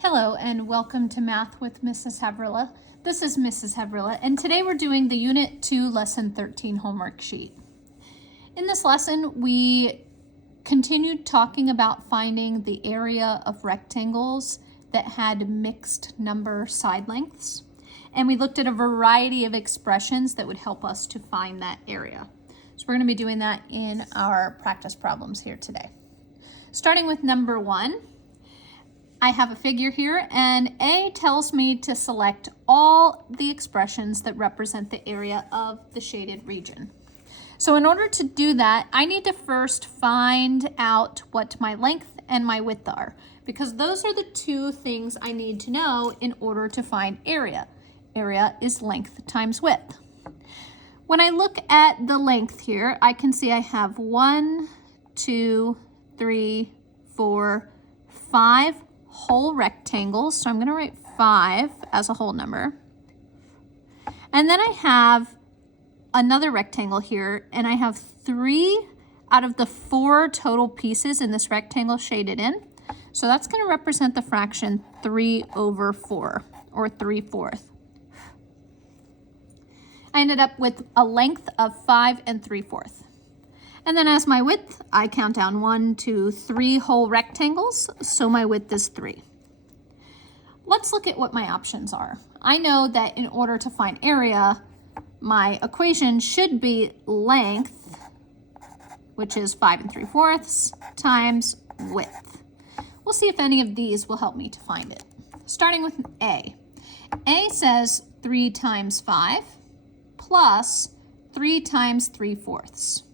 Hello and welcome to Math with Mrs. Havrilla. This is Mrs. Havrilla and today we're doing the Unit 2 Lesson 13 homework sheet. In this lesson we continued talking about finding the area of rectangles that had mixed number side lengths, and we looked at a variety of expressions that would help us to find that area. So we're going to be doing that in our practice problems here today. Starting with number 1. I have a figure here, and A tells me to select all the expressions that represent the area of the shaded region. So in order to do that, I need to first find out what my length and my width are, because those are the two things I need to know in order to find area. Area is length times width. When I look at the length here, I can see I have 1, 2, 3, 4, 5 whole rectangles, so I'm going to write 5 as a whole number. And then I have another rectangle here, and I have 3 out of the 4 total pieces in this rectangle shaded in. So that's going to represent the fraction 3/4, or 3/4. I ended up with a length of 5 3/4. And then as my width, I count down 1, 2, 3 whole rectangles, so my width is 3. Let's look at what my options are. I know that in order to find area, my equation should be length, which is 5 3/4, times width. We'll see if any of these will help me to find it. Starting with A. A says 3 times 5 plus 3 times 3/4.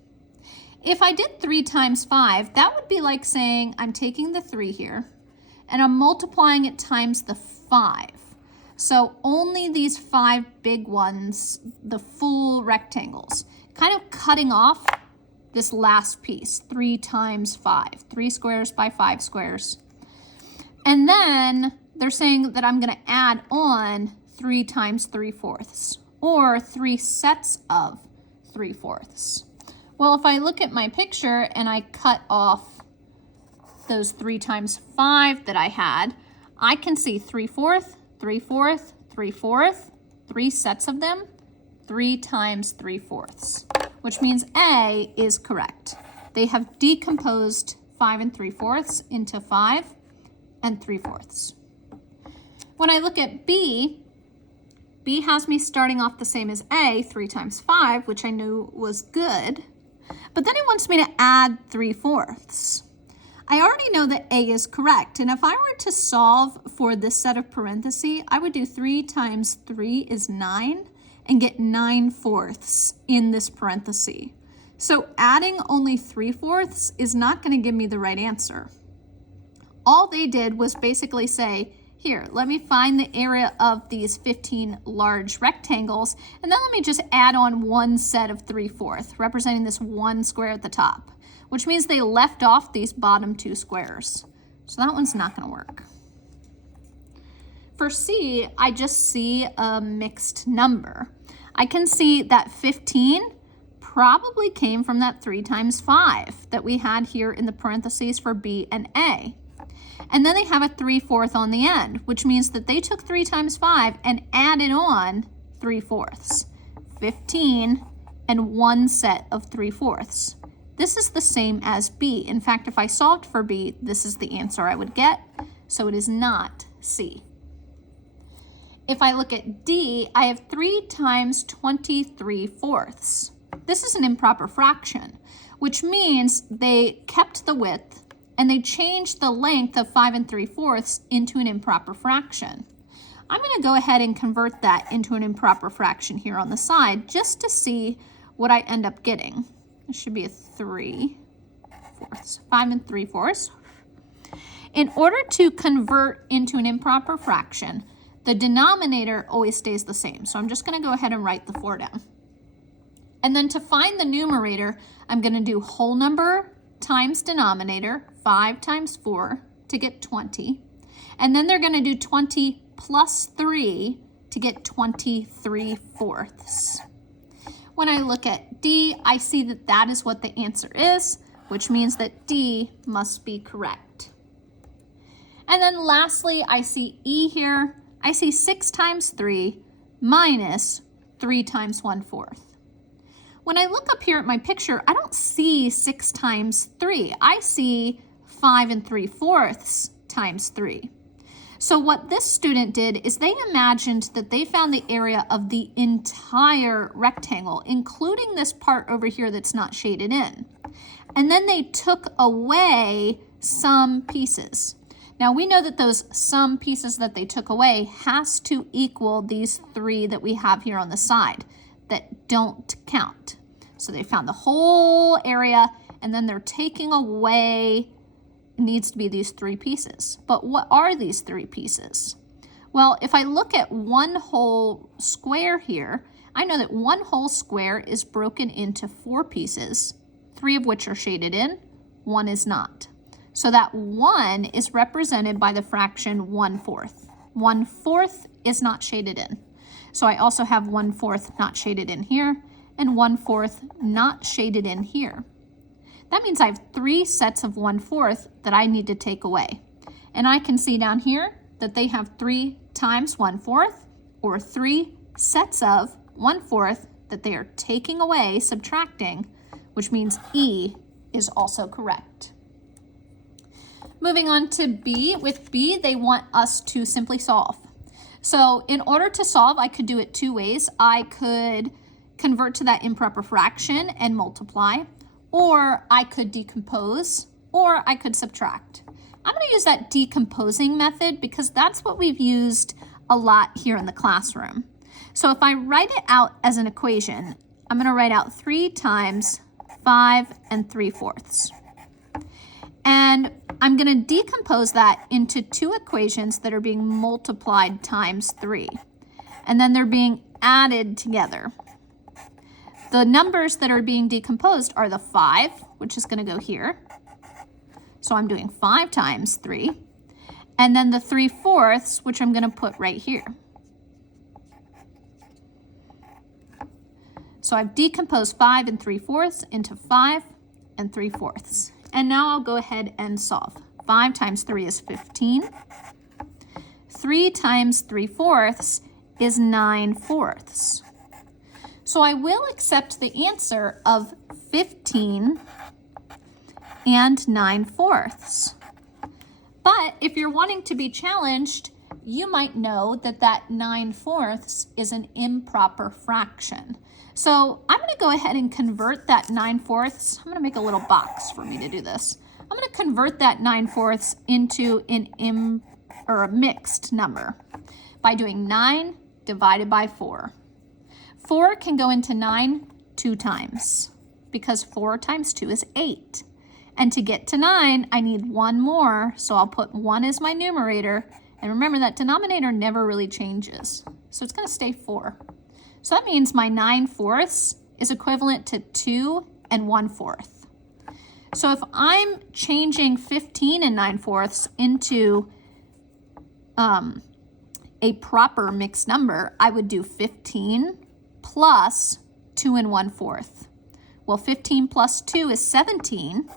If I did 3 times 5, that would be like saying I'm taking the 3 here and I'm multiplying it times the 5. So only these 5 big ones, the full rectangles, kind of cutting off this last piece, 3 times 5, 3 squares by 5 squares. And then they're saying that I'm going to add on 3 times 3/4, or 3 sets of 3/4. Well, if I look at my picture and I cut off those 3 times 5 that I had, I can see 3/4, 3/4, 3/4, 3 sets of them, 3 times 3/4, which means A is correct. They have decomposed 5 3/4 into 5 3/4. When I look at B, B has me starting off the same as A, 3 times 5, which I knew was good. But then it wants me to add 3/4. I already know that A is correct, and if I were to solve for this set of parentheses, I would do 3 times 3 is 9 and get 9/4 in this parenthesis. So adding only 3/4 is not going to give me the right answer. All they did was basically say, here, let me find the area of these 15 large rectangles, and then let me just add on one set of 3/4, representing this one square at the top, which means they left off these bottom 2 squares. So that one's not going to work. For C, I just see a mixed number. I can see that 15 probably came from that 3 times 5 that we had here in the parentheses for B and A. And then they have a 3/4 on the end, which means that they took 3 times 5 and added on 3/4. 15 and one set of 3/4. This is the same as B. In fact, if I solved for B, this is the answer I would get. So it is not C. If I look at D, I have 3 times 23/4. This is an improper fraction, which means they kept the width and they changed the length of 5 3/4 into an improper fraction. I'm going to go ahead and convert that into an improper fraction here on the side just to see what I end up getting. It should be a 3/4, 5 3/4. In order to convert into an improper fraction, the denominator always stays the same. So I'm just going to go ahead and write the 4 down. And then to find the numerator, I'm going to do whole number times denominator, 5 times 4, to get 20. And then they're going to do 20 plus 3 to get 23/4. When I look at D, I see that that is what the answer is, which means that D must be correct. And then lastly, I see E here. I see 6 times 3 minus 3 times 1/4. When I look up here at my picture, I don't see 6 times 3. I see 5 3/4 times 3. So what this student did is they imagined that they found the area of the entire rectangle, including this part over here that's not shaded in. And then they took away some pieces. Now we know that those some pieces that they took away has to equal these 3 that we have here on the side that don't count. So they found the whole area, and then they're taking away, needs to be these 3 pieces. But what are these 3 pieces? Well, if I look at one whole square here, I know that one whole square is broken into 4 pieces, 3 of which are shaded in, 1 is not. So that 1 is represented by the fraction 1/4. 1/4 is not shaded in. So I also have 1/4 not shaded in here and 1/4 not shaded in here. That means I have 3 sets of 1/4 that I need to take away. And I can see down here that they have 3 times 1/4, or 3 sets of 1/4 that they are taking away, subtracting, which means E is also correct. Moving on to B. With B, they want us to simply solve. So in order to solve, I could do it 2 ways. I could convert to that improper fraction and multiply, or I could decompose, or I could subtract. I'm going to use that decomposing method because that's what we've used a lot here in the classroom. So if I write it out as an equation, I'm going to write out 3 times 5 3/4. And I'm going to decompose that into 2 equations that are being multiplied times 3. And then they're being added together. The numbers that are being decomposed are the 5, which is going to go here. So I'm doing 5 times 3. And then the 3/4, which I'm going to put right here. So I've decomposed 5 3/4 into 5 3/4. And now I'll go ahead and solve. 5 times 3 is 15. 3 times 3/4 is 9/4. So I will accept the answer of 15 and 9/4. But if you're wanting to be challenged, you might know that that 9/4 is an improper fraction. So I'm going to go ahead and convert that 9/4. I'm going to make a little box for me to do this. I'm going to convert that 9/4 into a mixed number by doing 9 divided by 4. 4 can go into 9 2 times because 4 times 2 is 8. And to get to 9, I need 1 more, so I'll put 1 as my numerator. And remember, that denominator never really changes, so it's going to stay 4. So that means my 9/4 is equivalent to 2 1/4. So if I'm changing 15 and 9/4 into a proper mixed number, I would do 15 plus 2 1/4. Well, 15 plus 2 is 17.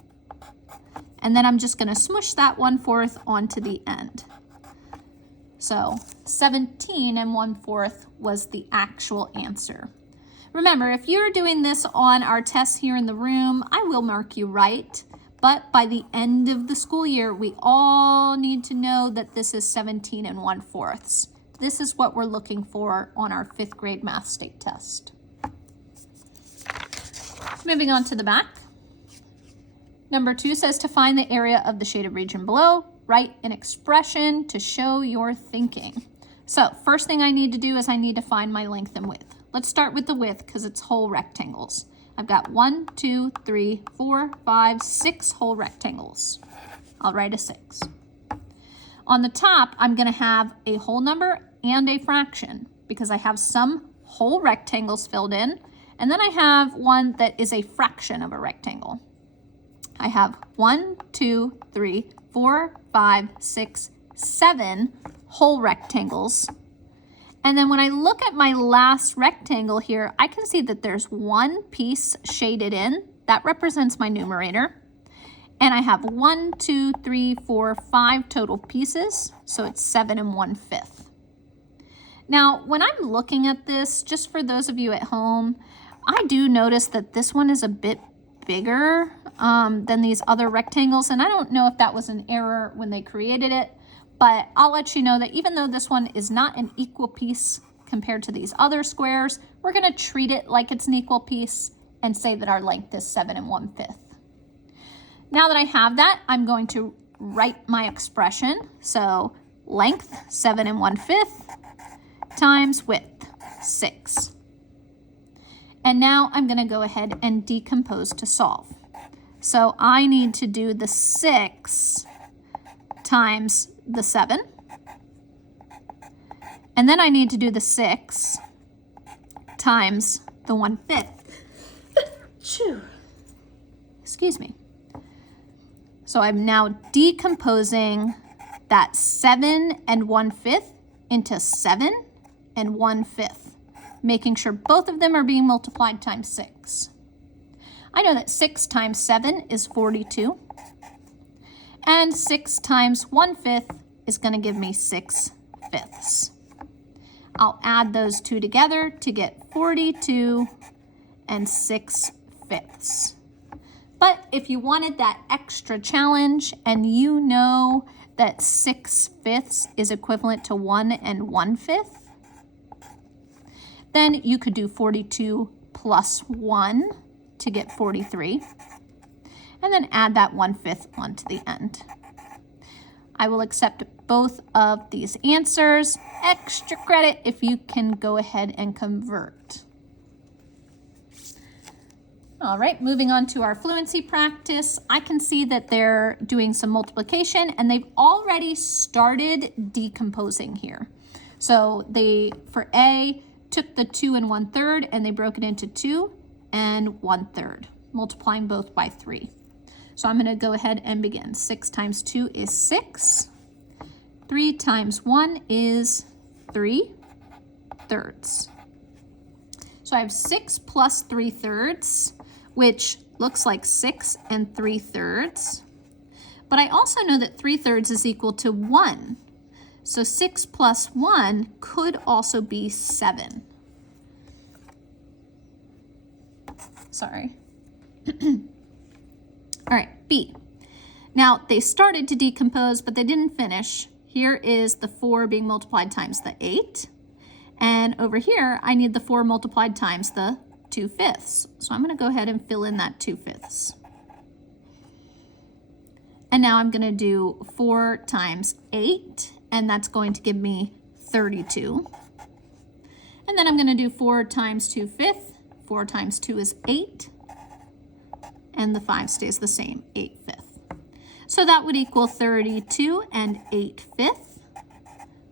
And then I'm just going to smush that 1/4 onto the end. So 17 1/4 was the actual answer. Remember, if you're doing this on our tests here in the room, I will mark you right. But by the end of the school year, we all need to know that this is 17 1/4. This is what we're looking for on our 5th grade math state test. Moving on to the back. Number 2 says to find the area of the shaded region below. Write an expression to show your thinking. So first thing I need to do is I need to find my length and width. Let's start with the width because it's whole rectangles. I've got 1, 2, 3, 4, 5, 6 whole rectangles. I'll write a 6. On the top, I'm going to have a whole number and a fraction because I have some whole rectangles filled in, and then I have one that is a fraction of a rectangle. I have 1, 2, 3, 4, 5, 6, 7 whole rectangles. And then when I look at my last rectangle here, I can see that there's one piece shaded in. That represents my numerator. And I have 1, 2, 3, 4, 5 total pieces, so it's 7 1/5. Now, when I'm looking at this, just for those of you at home, I do notice that this one is a bit bigger than these other rectangles, and I don't know if that was an error when they created it, but I'll let you know that even though this one is not an equal piece compared to these other squares, we're going to treat it like it's an equal piece and say that our length is 7 1/5. Now that I have that, I'm going to write my expression. So length 7 1/5 times width 6. And now I'm going to go ahead and decompose to solve. So I need to do the 6 times the 7. And then I need to do the 6 times the 1/5. Excuse me. So I'm now decomposing that 7 1/5 into 7 1/5, making sure both of them are being multiplied times 6. I know that 6 times 7 is 42, and 6 times 1/5 is going to give me 6/5. I'll add those two together to get 42 and 6/5. But if you wanted that extra challenge and you know that 6/5 is equivalent to 1 1/5, then you could do 42 plus 1 to get 43, and then add that 1/5 onto the end. I will accept both of these answers. Extra credit if you can go ahead and convert. All right, moving on to our fluency practice. I can see that they're doing some multiplication and they've already started decomposing here. So they, for A, took the 2 1/3 and they broke it into 2 1/3, multiplying both by 3. So I'm going to go ahead and begin. 6 times 2 is 6. 3 times 1 is 3/3. So I have 6 plus 3/3, which looks like 6 3/3. But I also know that 3/3 is equal to 1. So 6 plus 1 could also be 7. Sorry. All right, B. Now, they started to decompose, but they didn't finish. Here is the 4 being multiplied times the 8. And over here, I need the 4 multiplied times the 2/5. So I'm going to go ahead and fill in that 2/5. And now I'm going to do 4 times 8, and that's going to give me 32. And then I'm going to do 4 times 2/5. 4 times 2 is 8. And the 5 stays the same, 8/5. So that would equal 32 8/5.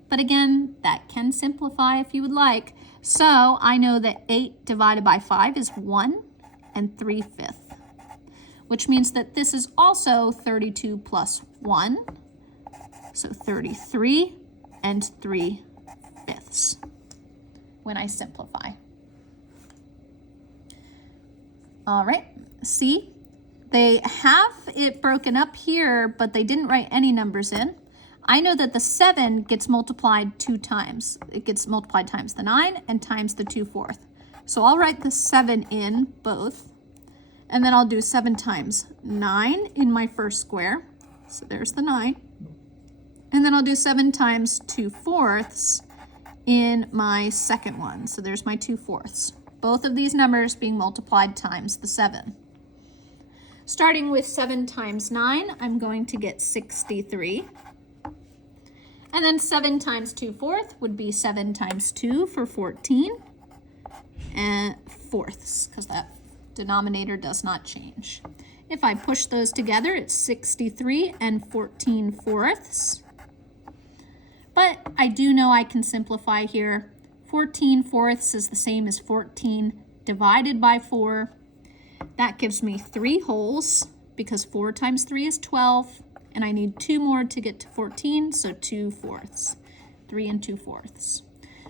But again, that can simplify if you would like. So I know that 8 divided by 5 is 1 3/5, which means that this is also 32 plus 1. So 33 3/5 when I simplify. All right, see? They have it broken up here, but they didn't write any numbers in. I know that the 7 gets multiplied 2 times. It gets multiplied times the 9 and times the 2/4. So I'll write the 7 in both. And then I'll do 7 times 9 in my first square. So there's the 9. And then I'll do 7 times 2/4 in my second one. So there's my 2/4. Both of these numbers being multiplied times the 7. Starting with 7 times 9, I'm going to get 63. And then 7 times 2/4 would be 7 times 2 for 14. And 4ths, because that denominator does not change. If I push those together, it's 63 14/4. But I do know I can simplify here. 14/4 is the same as 14 divided by 4. That gives me 3 wholes because 4 times 3 is 12, and I need 2 more to get to 14, so 2/4, 3 2/4.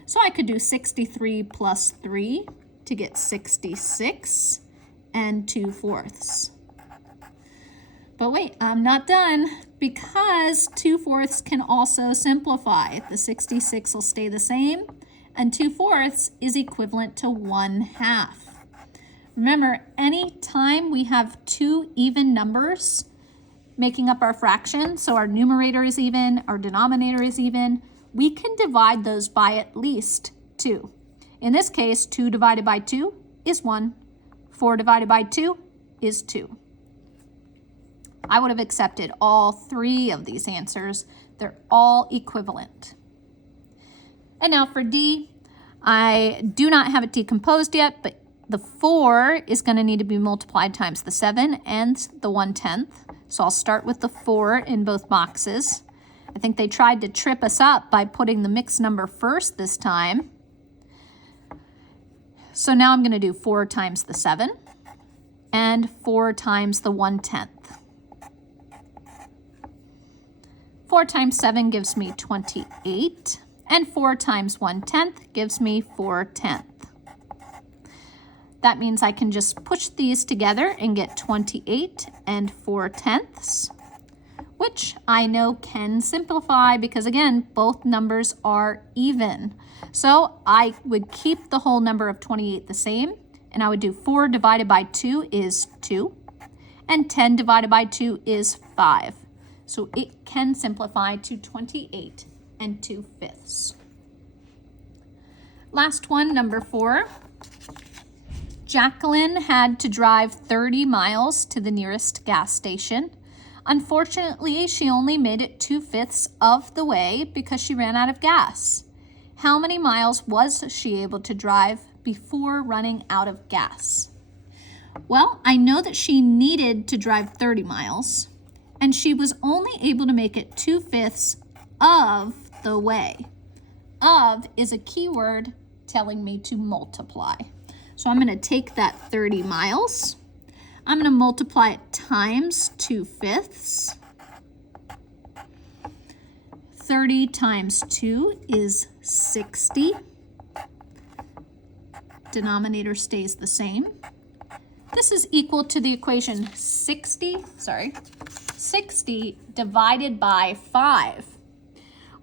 So I could do 63 plus 3 to get 66 2/4. But wait, I'm not done, because 2/4 can also simplify. The 66 will stay the same, and 2/4 is equivalent to 1/2. Remember, any time we have two even numbers making up our fraction, so our numerator is even, our denominator is even, we can divide those by at least 2. In this case, 2 divided by 2 is 1. 4 divided by 2 is 2. I would have accepted all 3 of these answers. They're all equivalent. And now for D, I do not have it decomposed yet, but the 4 is going to need to be multiplied times the 7 and the 1/10. So I'll start with the 4 in both boxes. I think they tried to trip us up by putting the mixed number first this time. So now I'm going to do 4 times the 7 and 4 times the 1/10. 4 times 7 gives me 28, and 4 times 1/10 gives me 4/10. That means I can just push these together and get 28 and 4/10, which I know can simplify because, again, both numbers are even. So I would keep the whole number of 28 the same, and I would do 4 divided by 2 is 2, and 10 divided by 2 is 5. So it can simplify to 28 and 2/5. Last one, number 4. Jacqueline had to drive 30 miles to the nearest gas station. Unfortunately, she only made it 2/5 of the way because she ran out of gas. How many miles was she able to drive before running out of gas? Well, I know that she needed to drive 30 miles, and she was only able to make it 2/5 of the way. Of is a keyword telling me to multiply. So I'm going to take that 30 miles. I'm going to multiply it times 2/5. 30 times 2 is 60. Denominator stays the same. This is equal to the equation 60 divided by 5.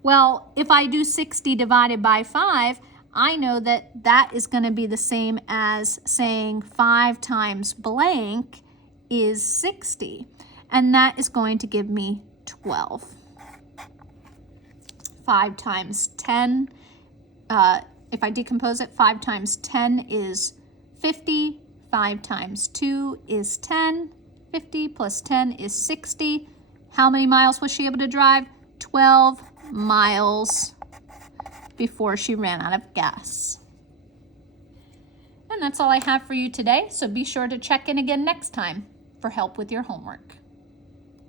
Well, if I do 60 divided by 5, I know that that is going to be the same as saying 5 times blank is 60, and that is going to give me 12. 5 times 10, if I decompose it, 5 times 10 is 50, 5 times 2 is 10, 50 plus 10 is 60. How many miles was she able to drive? 12 miles before she ran out of gas. And that's all I have for you today, so be sure to check in again next time for help with your homework.